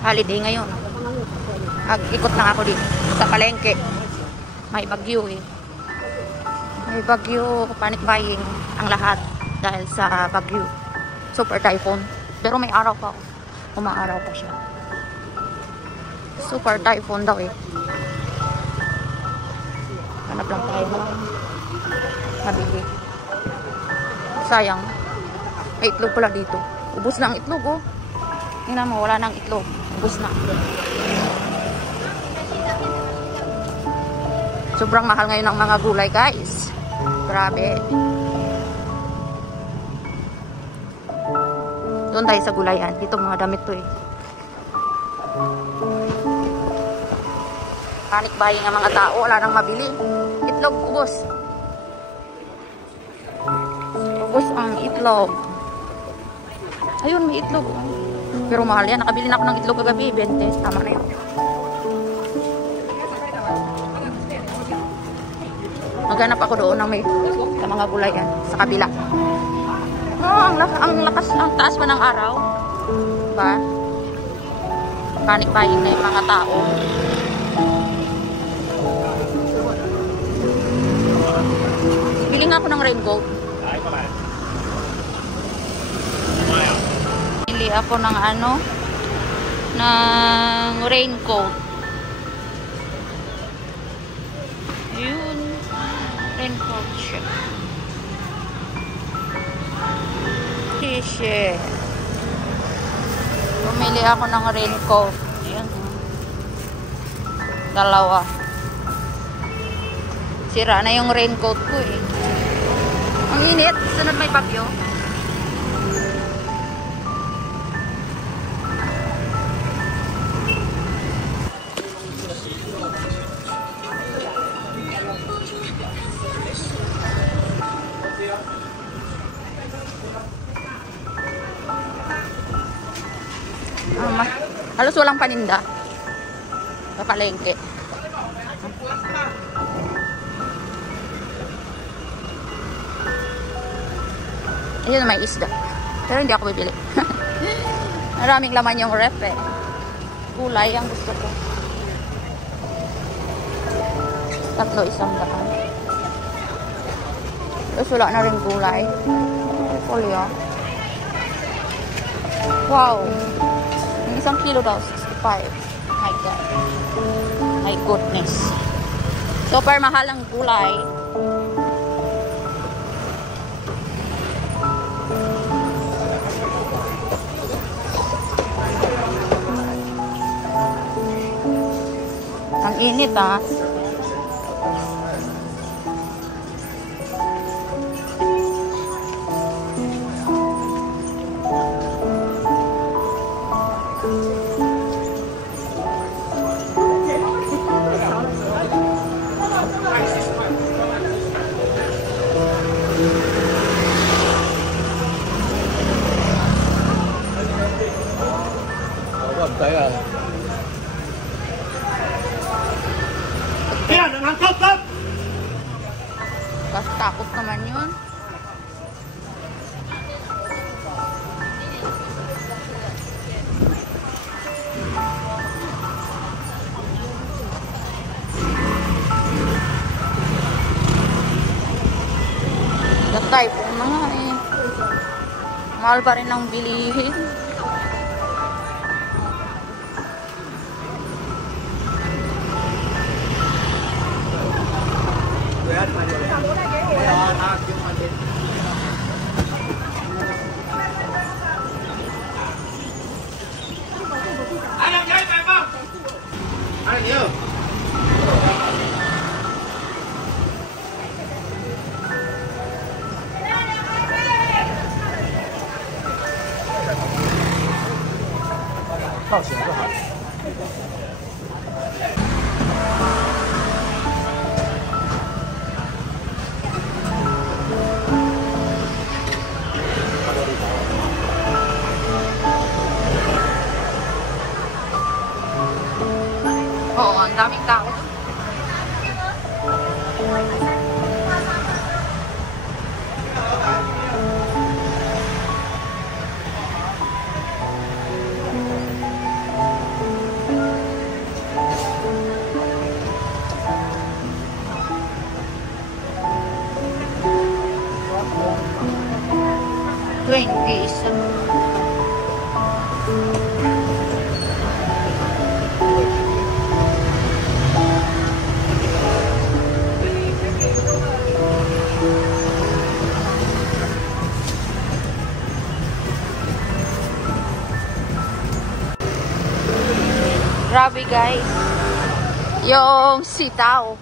Holiday ngayon. Ikot na ako dito sa palengke. May bagyo eh. May bagyo, panic buying ang lahat dahil sa bagyo. Super typhoon. Pero may araw pa. Umaaraw pa siya. Super typhoon daw eh. Hanap lang tayo mabili. Sayang. May itlog pala dito. Ubus na ang itlog oh. Tingnan mo, wala nang itlog. Ubus na. Sobrang mahal ngayon ang mga gulay guys. Grabe. Doon tayo sa gulayan. Dito mga damit to eh. Panic buying ang mga tao. Wala nang mabili. Itlog, ubos. Ubos ang itlog. Ayun, may itlog. Pero mahal yan. Nakabili na ako ng itlog kagabi. 20. Tama na yun. Maghanap ako doon ng may sa mga gulayan. Sa kabila. Oh, ang lakas, ang taas pa ng araw. Diba? Panic buying na yung mga tao. Bili nga ako ng raincoat. Bili ako ng ano, ng raincoat. Ayun, raincoat siya. T-shirt. Bumili ako ng raincoat. Ayan. Dalawa. Sira na yung raincoat ko eh. Ang init. Sunod may bagyo. Halos walang paninda sa palengke. Ayun, may isda. Pero hindi ako bibili. Maraming laman yung ref eh. Gulay ang gusto ko. 3 isang daan. Tapos wala na rin gulay. Polio. Wow. Isang kilo daw, 65. My God. My goodness. Super mahal ang gulay. Ang init ah. Kaya. Yan, ang hangkot! Basta takot naman yun. Gatay po na nga eh. Mahal pa rin ang bilihin. Oo, ang daming tao. Grabe guys. Yung sitaw.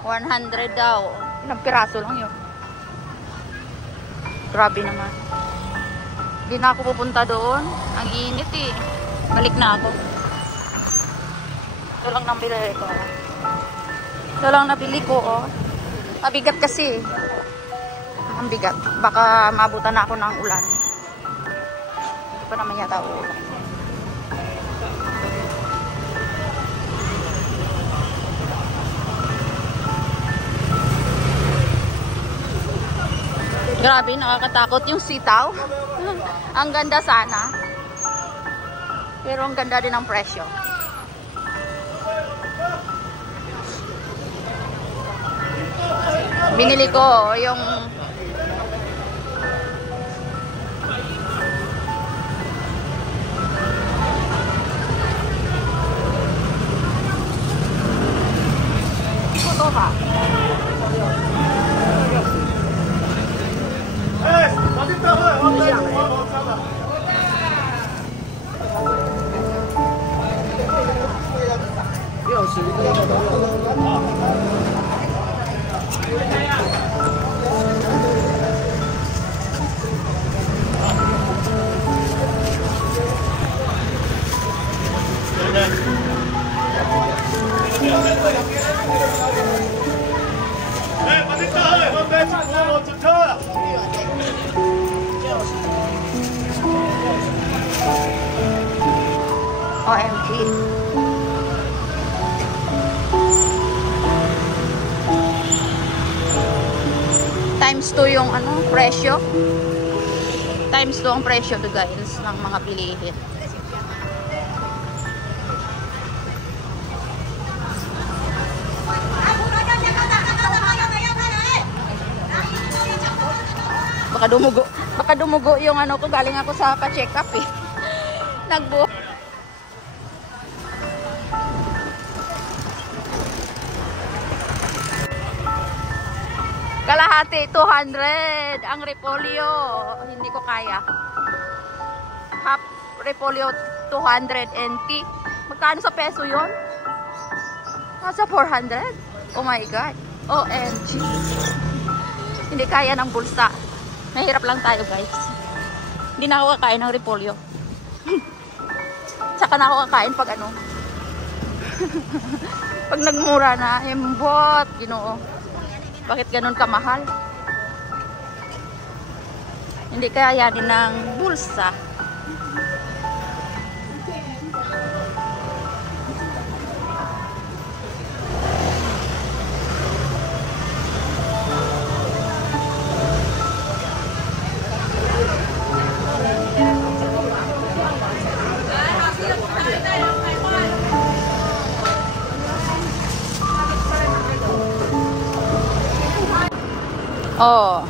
100 daw. Ilang piraso lang yun. Grabe naman. Hindi na ako pupunta doon. Ang init eh. Balik na ako. Ito lang nang bilhin ko. Ito lang nabili ko oh. Mabigat kasi. Ang bigat. Baka mabutan na ako ng ulan. Hindi pa naman yata ulan. Grabe, nakakatakot yung sitaw. Ang ganda sana. Pero ang ganda din ang presyo. Binili ko yung ito ha. OMG. Times 2 yung ano, presyo. Times 2 ang presyo to guys ng mga bilihin. Baka dumugo yung ano ko, galing ako sa pa-check up eh. Nagbuo. Kalahati, 200. Ang repolyo, hindi ko kaya. Half repolyo, 280. Magkano sa peso yun? Nasa 400? Oh my God. OMG. Hindi kaya ng bulsa. Mahirap lang tayo guys. Hindi na ako kakain ng repolyo. Tsaka na ako kakain pag ano. Pag nagmura na, embot, Ginoo. Bakit ganun kamahal? Hindi kaya din ng bulsa. Oh,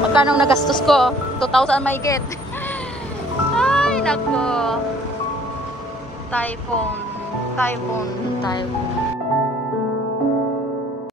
magkano nagastos ko? 2,000 may get. Ay, nako. Typhoon.